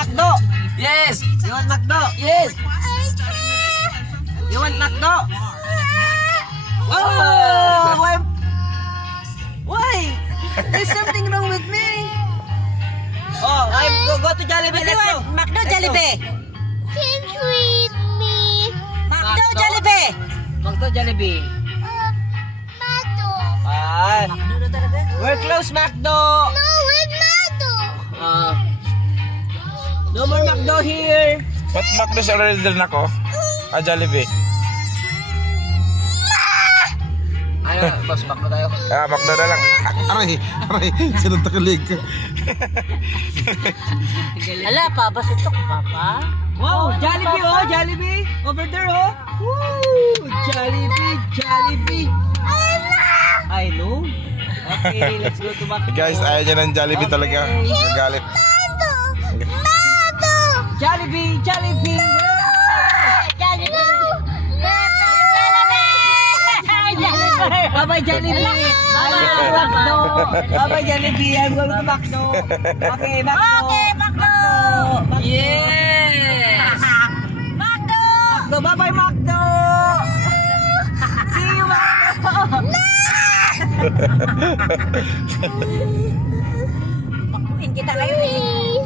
McDo? Yes! You want McDo? Yes! You want McDo? Oh! Why? There's something wrong with me. Oh, go to Jollibee. Let's go. McDo, Jollibee. Can't read me. McDo, Jollibee. McDo, Jollibee. Mato. Ah, we're close, McDo. No, with Mato. No more McDo here. Ba't McDo sa order na ko? Jollibee. Ano, boss, McDo tayo. McDo na lang. Aray, sinunta ka leg ka. Ala, pabasuntok papa. Wow, Jollibee, oh, Jollibee. Over there, oh. Woo! Jollibee. I know. Okay, let's go to McDo. Guys, ayaw niya ng Jollibee talaga. Nagalit. Mato. Mato. Jollibee. Bye-bye, Jollibee. I'm going to McDo. Bye-bye, Jollibee. I'm going to McDo. Okay, McDo. Okay, McDo. Yes! McDo. Bye-bye, McDo. See you, McDo. Pakuin kita ngayon eh.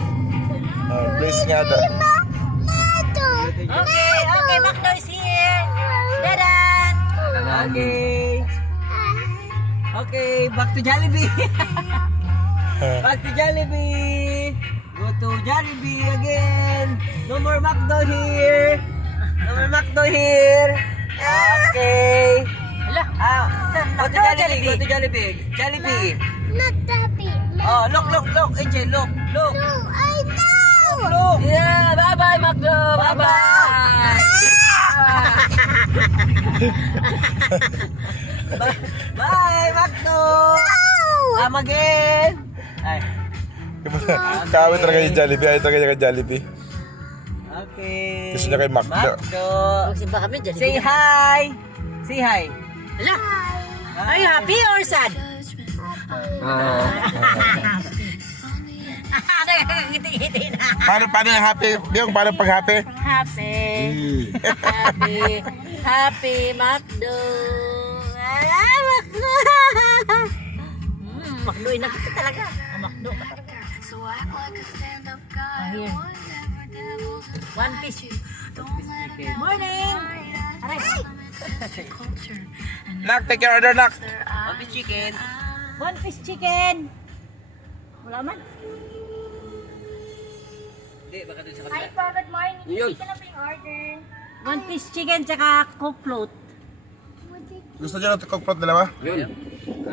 Please nga daw. Mato. Okay, McDo is here. Dadan. Okay, back to Jollibee. Back to Jollibee. Go to Jollibee again. No more McDo here. Okay. Ala, Go to Jollibee. Jollibee. Not happy. Oh, look, Angel, look. No, I know. Look. Yeah, bye-bye, McDo! Bye-bye! Bye, McDo. Again. Ay. Kawit talaga yung Jollibee. Ayaw talaga niya kay Jollibee. Okay. Gusto niya kay McDo. magsimba kami dyan. Say hi. Say hi. Ala, are you happy or sad? Ngiti-ngiti na. Paano yung happy? Biyong, paano pag happy? Happy, McDo. McDo. McDo, ina kita talaga. McDo ka talaga. Here. One piece. Morning. Aray. Nak, take your order, Nak. Happy chicken. One piece chicken. Wala man. Hindi, baka doon sa Hi kanila. po, good morning. Yun. Hindi ka na po yung order. One piece chicken tsaka coke float. Gusto niyo ng coke dalawa? Yun.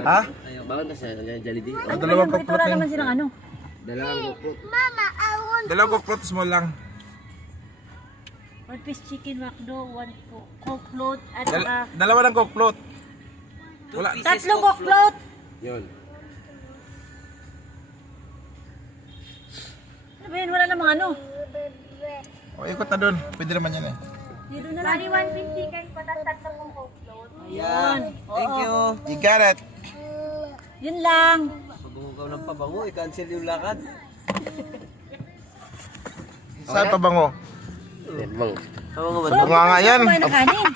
Ha? Ayaw, bakit na sa Jollibee? Dalawang Bakit coke wala float naman yun. silang ano? Dalawang coke. Mama, I want Dalawang coke float, small lang. One piece chicken McDo, one coke float at saka Dalawa ng coke float. Wala. tatlong coke float. Yun. Ano ba yun? Wala namang ano. O, ikot na doon. Pwede naman yan eh. Dito na lang. Bali, 1 chicken po, tapos tatlo pong coke float. Ayan. Thank you. You got it. Yun lang. Pabango ng pabango. I-cancel yung lakad. Saan pabango? Yan, bang. Pabango ba? Bunga nga yan. Kumain ng kanin.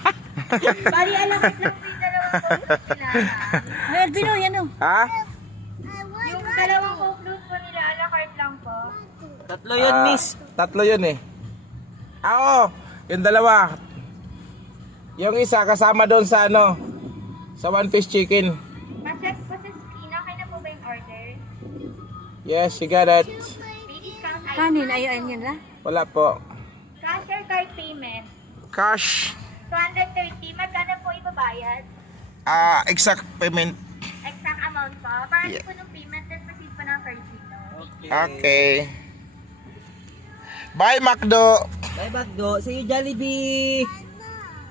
Bali, alam ko lang po yung dalawang coke float nila. Ay, Albino, yan o. Ha? Yung dalawang coke float po nila, a la carte lang po. Tatlo yun, miss. Tatlo yun eh. Oo. Yung dalawa. Yung isa kasama doon sa ano. Sa one piece chicken. Masas po sa screen, okay na po ba yung order? Yes, you got it. May discount item. Kanin, ayun yun lang. Wala po. Cash or card payment? Cash. 230. Magkano po ibabayad? Exact payment. Exact amount po. Para po ng payment, then proceed po ng card dito. Okay. Bye, McDo. Bye, McDo. See you, Jollibee.